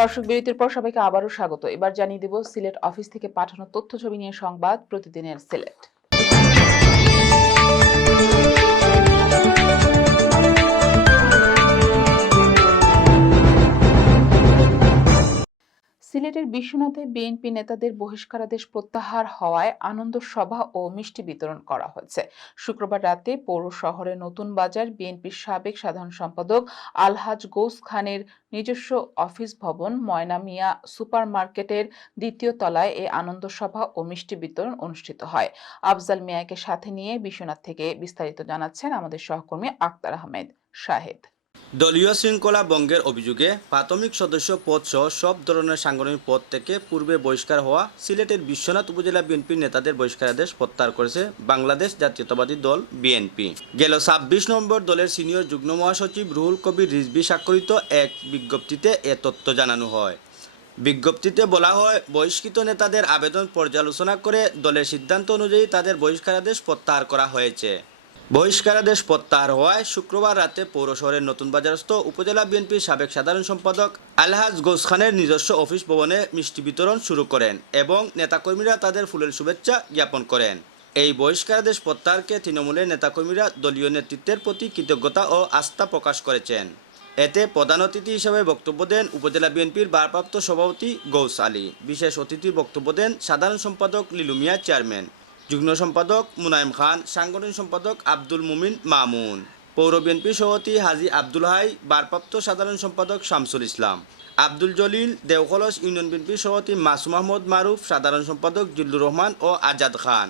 দর্শক বিরতির পর সবাইকে আবারও স্বাগত। এবার জানিয়ে দেব সিলেট অফিস থেকে পাঠানো তথ্য ছবি নিয়ে সংবাদ প্রতিদিনের সিলেট। সিলেটের বিশ্বনাথে বিএনপি নেতাদের বহিষ্কারাদেশ প্রত্যাহার হওয়ায় আনন্দ সভা ও মিষ্টি বিতরণ করা হয়েছে। শুক্রবার রাতে পৌর শহরের নতুন বাজার বিএনপির সাবেক সাধারণ সম্পাদক আলহাজ গৌস খানের নিজস্ব অফিস ভবন ময়না মিয়া সুপার মার্কেটের দ্বিতীয় তলায় এই আনন্দ সভা ও মিষ্টি বিতরণ অনুষ্ঠিত হয়। আফজাল মিয়াকে সাথে নিয়ে বিশ্বনাথ থেকে বিস্তারিত জানাচ্ছেন আমাদের সহকর্মী আক্তার আহমেদ শাহেদ। দলীয় শৃঙ্খলা ভঙ্গের অভিযোগে প্রাথমিক সদস্য পদ সহ সব ধরনের সাংগঠনিক পদ থেকে পূর্বে বহিষ্কার হওয়া সিলেটের বিশ্বনাথ উপজেলা বিএনপির নেতাদের বহিষ্কারাদেশ প্রত্যাহার করেছে বাংলাদেশ জাতীয়তাবাদী দল বিএনপি। গেল ২৬ নভেম্বর দলের সিনিয়র যুগ্ম মহাসচিব রুহুল কবির রিজভী স্বাক্ষরিত এক বিজ্ঞপ্তিতে এ তথ্য জানানো হয়। বিজ্ঞপ্তিতে বলা হয়, বহিষ্কৃত নেতাদের আবেদন পর্যালোচনা করে দলের সিদ্ধান্ত অনুযায়ী তাদের বহিষ্কারাদেশ প্রত্যাহার করা হয়েছে। বহিষ্কারাদেশ প্রত্যাহার হওয়ায় শুক্রবার রাতে পৌর শহরের নতুন বাজারস্থ উপজেলা বিএনপির সাবেক সাধারণ সম্পাদক আলহাজ গৌস খানের নিজস্ব অফিস ভবনে মিষ্টি বিতরণ শুরু করেন এবং নেতাকর্মীরা তাদের ফুলের শুভেচ্ছা জ্ঞাপন করেন। এই বহিষ্কারাদেশ প্রত্যাহারকে তৃণমূলের নেতাকর্মীরা দলীয় নেতৃত্বের প্রতি কৃতজ্ঞতা ও আস্থা প্রকাশ করেছেন। এতে প্রধান অতিথি হিসেবে বক্তব্য দেন উপজেলা বিএনপির ভারপ্রাপ্ত সভাপতি গৌস আলী। বিশেষ অতিথির বক্তব্য দেন সাধারণ সম্পাদক লিলু মিয়া চেয়ারম্যান, যুগ্ম সম্পাদক মুনায়েম খান, সাংগঠনিক সম্পাদক আব্দুল মুমিন মামুন, পৌর বিএনপি সভাপতি হাজী আব্দুল হাই, ভারপ্রাপ্ত সাধারণ সম্পাদক শামসুল ইসলাম, আব্দুল জলিল, দেওখলস ইউনিয়ন বিএনপি সভাপতি মাসুম আহমদ মারুফ, সাধারণ সম্পাদক জিল্লুর রহমান ও আজাদ খান।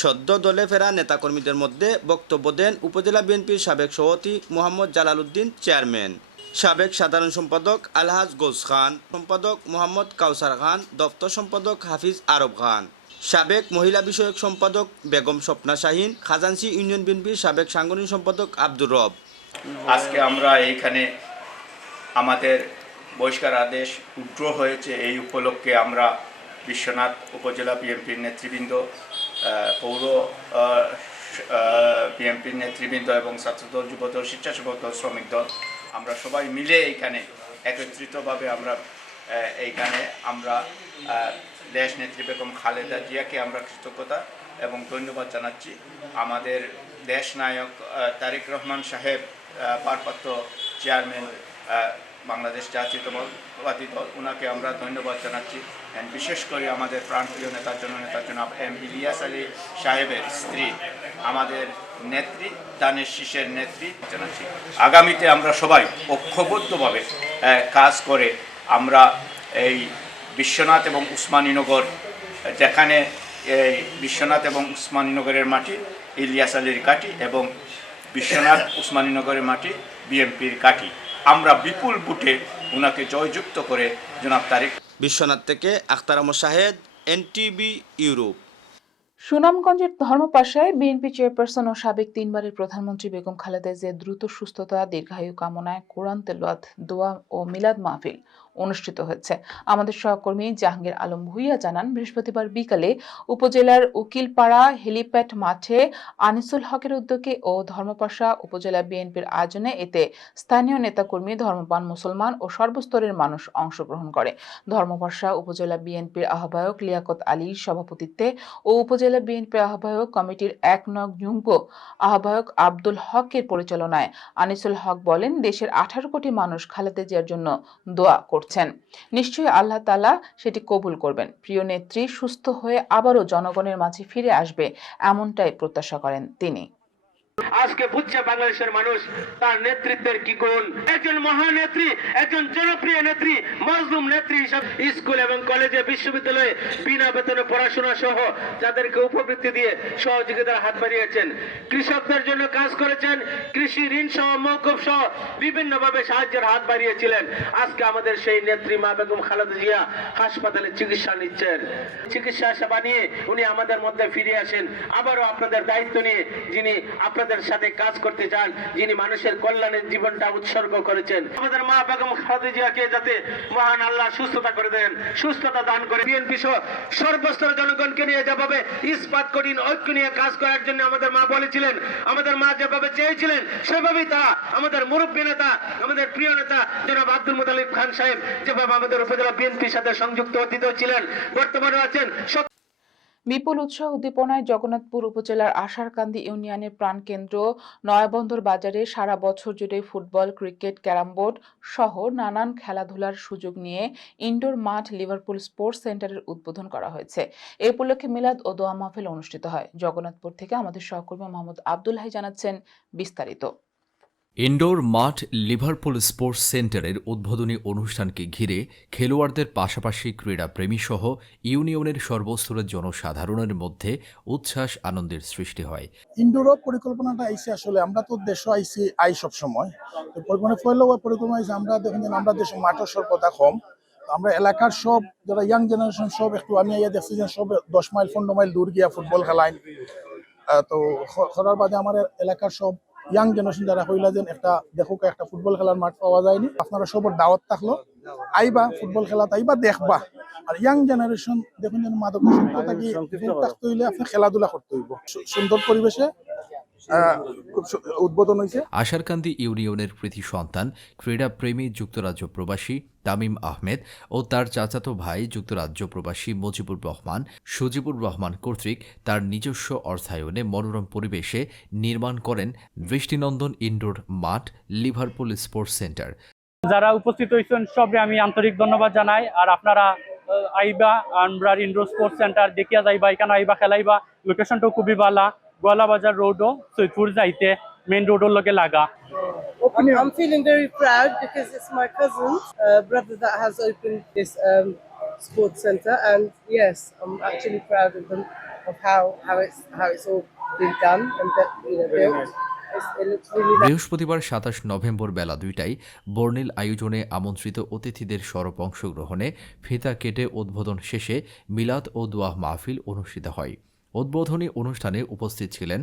সদ্য দলে ফেরা নেতাকর্মীদের মধ্যে বক্তব্য দেন উপজেলা বিএনপির সাবেক সভাপতি মোহাম্মদ জালাল উদ্দিন চেয়ারম্যান, সাবেক সাধারণ সম্পাদক আলহাজ গৌস খান, সম্পাদক মোহাম্মদ কাউসার খান, দপ্তর সম্পাদক হাফিজ আরব খান, সাবেক মহিলা বিষয়ক সম্পাদক বেগম স্বপ্না শাহিন, খাজানসি ইউনিয়ন বিএনপির সাবেক সাংগঠনিক সম্পাদক আব্দুর রব। আজকে আমরা এইখানে আমাদের বহিষ্কার আদেশ উগ্র হয়েছে, এই উপলক্ষে আমরা বিশ্বনাথ উপজেলা বিএনপির নেতৃবৃন্দ, পৌর বিএনপির নেতৃবৃন্দ এবং ছাত্রদল, যুবদল, স্বেচ্ছাসেবক দল, শ্রমিক দল, আমরা সবাই মিলে এইখানে একত্রিতভাবে আমরা দেশ নেত্রী বেগম খালেদা জিয়াকে আমরা কৃতজ্ঞতা এবং ধন্যবাদ জানাচ্ছি। আমাদের দেশ নায়ক তারেক রহমান সাহেব, ভারপ্রাপ্ত চেয়ারম্যান বাংলাদেশ জাতীয়তাবাদী দল, ওনাকে আমরা ধন্যবাদ জানাচ্ছি। বিশেষ করে আমাদের প্রাণপ্রিয় নেতার জনাব এম ইলিয়াস আলী সাহেবের স্ত্রী, আমাদের নেত্রী, দানের শীষের নেত্রী জানাচ্ছি। আগামীতে আমরা সবাই ঐক্যবদ্ধভাবে কাজ করে আমরা এই বিশ্বনাথ এবং উসমানীনগর, যেখানে এই বিশ্বনাথ এবং উসমানীনগরের মাটি ইলিয়াস আলীর কাঠি এবং বিশ্বনাথ উসমানীনগরের মাটি বিএনপির কাঠি, আমরা বিপুল ভোটে ওনাকে জয়যুক্ত করে জনাব তারেক। বিশ্বনাথ থেকে আখতার আহমদ শাহেদ, এনটিভি ইউরোপ। সুনামগঞ্জের ধর্মপাশায় বিএনপি চেয়ারপারসন ও সাবেক ৩ বারের প্রধানমন্ত্রী বেগম খালেদা জিয়ার দ্রুত সুস্থতা, দীর্ঘায়ু কামনায় কোরআন তেলাওয়াত, দোয়া ও মিলাদ মাহফিল অনুষ্ঠিত হয়েছে। আমাদের সহকর্মী জাহাঙ্গীর আলম ভুইয়া জানান, বৃহস্পতিবার বিকালে উপজেলার উকিলপাড়া হেলিপ্যাড মাঠে আনিসুল হকের উদ্যোগে ও ধর্মপাশা উপজেলা বিএনপির আয়োজনে এতে স্থানীয় নেতাকর্মী, ধর্মপ্রাণ মুসলমান ও সর্বস্তরের মানুষ অংশগ্রহণ করে। ধর্মপাশা উপজেলা বিএনপির আহ্বায়ক লিয়াকত আলীর সভাপতিত্বে ও উপজেলা বিএনপি আহ্বায়ক কমিটির ১ নং যুগ্ম আহ্বায়ক আব্দুল হকের পরিচালনায় আনিসুল হক বলেন, দেশের ১৮ কোটি মানুষ খালেদা জিয়ার জন্য দোয়া করছেন। নিশ্চয়ই আল্লাহ তাআলা সেটি কবুল করবেন। প্রিয় নেত্রী সুস্থ হয়ে আবারও জনগণের মাঝে ফিরে আসবে, এমনটাই প্রত্যাশা করেন তিনি। আজকে বুঝছে বাংলাদেশের মানুষ তার নেতৃত্বের কি গুণ। একজন মহানেত্রী, একজন জনপ্রিয় নেত্রী, মজলুম নেত্রী হিসাবে স্কুল এবং কলেজে, বিশ্ববিদ্যালয়ে বিনা বেতনে পড়াশোনা সহ যাদেরকে উপবৃত্তি দিয়ে সহযোগিতার হাত বাড়িয়েছেন, কৃষকদের জন্য কাজ করেছেন, কৃষি ঋণ সহ মওকুফ সহ বিভিন্নভাবে সাহায্যের হাত বাড়িয়েছিলেন। আজকে আমাদের সেই নেত্রী মা বেগম খালেদা জিয়া হাসপাতালে চিকিৎসা নিচ্ছেন। চিকিৎসা সেবা নিয়ে উনি আমাদের মধ্যে ফিরে আসেন, আবারও আপনাদের দায়িত্ব নিয়ে যিনি আপনাদের মানুষের সাথে কাজ করতে চান, যিনি মানুষের কল্যাণের জীবনটা উৎসর্গ করেছেন। আমাদের মা বেগম খালেদা জিয়াকে যাতে মহান আল্লাহ সুস্থতা করে দেন, সুস্থতা দান করে। বিএনপি সহ সর্বস্তর জনগণকে নিয়ে যেভাবে ইস্পাত কঠিন ঐক্য নিয়ে কাজ করার জন্য আমাদের মা বলেছিলেন, আমাদের মা যেভাবে চেয়েছিলেন সেভাবেই তা আমাদের মুরব্বী নেতা, আমাদের প্রিয় নেতা জনাব আব্দুল মুতালিব খান সাহেব যেভাবে আমাদের উপজেলা বিএনপির সাথে সংযুক্ত অতীত ছিলেন, বর্তমানে আছেন। বিপুল উৎসাহ উদ্দীপনায় জগন্নাথপুর উপজেলার আশারকান্দি ইউনিয়নের প্রাণকেন্দ্র নয়াবন্দর বাজারে সারা বছর জুড়ে ফুটবল, ক্রিকেট, ক্যারামবোর্ড সহ নানান খেলাধুলার সুযোগ নিয়ে ইনডোর মাঠ লিভারপুল স্পোর্টস সেন্টারের উদ্বোধন করা হয়েছে। এ উপলক্ষে মিলাদ ও দোয়া মাহফিল অনুষ্ঠিত হয়। জগন্নাথপুর থেকে আমাদের সহকর্মী মোহাম্মদ আব্দুল হাই জানাচ্ছেন বিস্তারিত। ইনডোর মাঠ লিভারপুল স্পোর্টস সেন্টারের উদ্বোধনী অনুষ্ঠানকে ঘিরে খেলোয়াড়দের পাশাপাশি ক্রীড়াপ্রেমী সহ ইউনিয়নের সর্বস্তরের জনসাধারণের মধ্যে উচ্ছ্বাস আনন্দের সৃষ্টি হয়। ইনডোরও পরিকল্পনাটা আইসি, আসলে আমরা তো দেশ আইসি আই সব সময় পরিকল্পনা আইসি। আমরা দেখুন আমরা দেশ মাঠের স্বল্পতা কম, আমরা এলাকার সব যারা ইয়াং জেনারেশন সব একটু আমি দেখছি যে সব 10 মাইল 15 মাইল দূর গিয়া ফুটবল খেলায়। তো করার বাদে আমার এলাকার সব ইয়াং জেনারেশন যারা হইলা যেন একটা দেখুক একটা ফুটবল খেলার মাঠ পাওয়া যায়নি, আপনারা সবার দাওয়াত থাকলো, আইবা ফুটবল খেলা তাইবা দেখবা। আর ইয়াং জেনারেশন দেখুন যেন মাদকাসক্ত থাকি দূর থাকতে হইলে আপনি খেলাধুলা করতে হইব। সুন্দর পরিবেশে উদ্বোধন হয়েছে। আশারকান্দি ইউনিয়নের কৃতি সন্তান ক্রীড়াপ্রেমী যুক্তরাজ্য প্রবাসী তামিম আহমেদ ও তার চাচাতো ভাই যুক্তরাজ্য প্রবাসী মুজিবুর রহমান সজিবুর রহমান কর্তৃক তার নিজস্ব অর্থায়নে মনোরম পরিবেশে নির্মাণ করেন দৃষ্টিনন্দন ইনডোর মাঠ লিভারপুল স্পোর্টস সেন্টার। যারা উপস্থিত হয়েছেন সবরে আমি আন্তরিক ধন্যবাদ জানাই। আর আপনারা আইবা আমরা ইনডোর স্পোর্টস সেন্টার দেখিয়া যাইবা, এখানে আইবা খেলাইবা। লোকেশনটাও খুবই ভালো, গোয়ালা বাজার রোডও সৈয়দপুর যাইতে মেইন রোডের লগে লাগা। I'm feeling very proud because it's my cousin's brother that has opened this sports center, and yes, I'm actually proud of them, of how it's all been done and that, built. It looks really nice. বৃহস্পতিবার ২৭ November বেলা ২টায় বর্ণিল আয়োজনে আমন্ত্রিত অতিথিদের সরব অংশগ্রহণে ফিতা কেটে উদ্বোধন শেষে মিলাদ ও দোয়া মাহফিল অনুষ্ঠিত হয়। উদ্বোধনী অনুষ্ঠানে উপস্থিত ছিলেন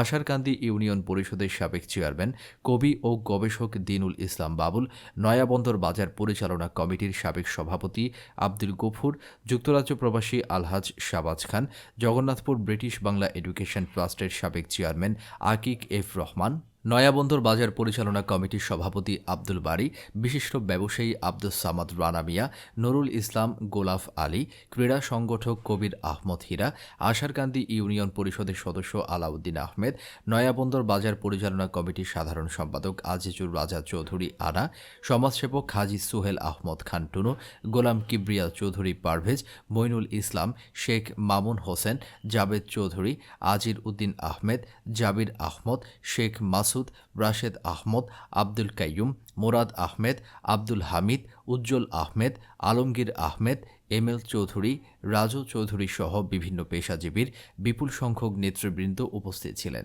আশারকান্দি ইউনিয়ন পরিষদের সাবেক চেয়ারম্যান, কবি ও গবেষক দিনুল ইসলাম বাবুল, নয়াবন্দর বাজার পরিচালনা কমিটির সাবেক সভাপতি আব্দুল গফুর, যুক্তরাজ্য প্রবাসী আলহাজ শাহবাজ খান, জগন্নাথপুর ব্রিটিশ বাংলা এডুকেশন ট্রাস্টের সাবেক চেয়ারম্যান আকিক এফ রহমান, নয়াবন্দর বাজার পরিচালনা কমিটির সভাপতি আব্দুল বারী, বিশিষ্ট ব্যবসায়ী আব্দুস সামাদ রানা মিয়া, নুরুল ইসলাম গোলাফ আলী, ক্রীড়া সংগঠক কবির আহমদ হীরা, আশারকান্দি ইউনিয়ন পরিষদের সদস্য আলাউদ্দিন আহমেদ, নয়াবন্দর বাজার পরিচালনা কমিটির সাধারণ সম্পাদক আজিজুর রাজা চৌধুরী আনা, সমাজসেবক হাজী সুহেল আহমদ খান টুনু, গোলাম কিবরিয়া চৌধুরী পারভেজ, মইনুল ইসলাম, শেখ মামুন হোসেন, জাবেদ চৌধুরী, আজির উদ্দিন আহমেদ, জাবির আহমদ, শেখ মাসুদ, রাশেদ আহমদ, আব্দুল কাইয়ুম, মুরাদ আহমেদ, আব্দুল হামিদ, উজ্জ্বল আহমেদ, আলমগীর আহমেদ, এমএল চৌধুরী, রাজু চৌধুরী সহ বিভিন্ন পেশাজীবীর বিপুল সংখ্যক নেতৃবৃন্দ উপস্থিত ছিলেন।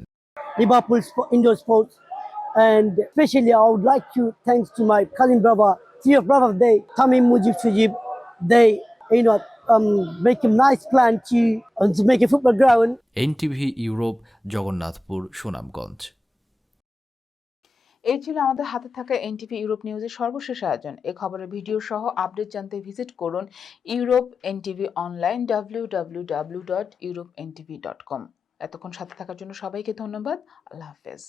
Liverpool Indoor Sports, and especially I would like to thanks to my cousin brother, three brother they Tamim Mujib Sujib, they make a nice plan to make a football ground. NTV Europe, Jagannathpur, Sunamganj. এই ছিল আমাদের হাতে থাকা NTV Europe নিউজের সর্বশেষ আয়োজন। এই খবরের ভিডিও সহ আপডেট জানতে ভিজিট করুন ইউরোপ এনটিভি অনলাইন www.europentv.com। এতক্ষণ সাথে থাকার জন্য সবাইকে ধন্যবাদ। আল্লাহ হাফেজ।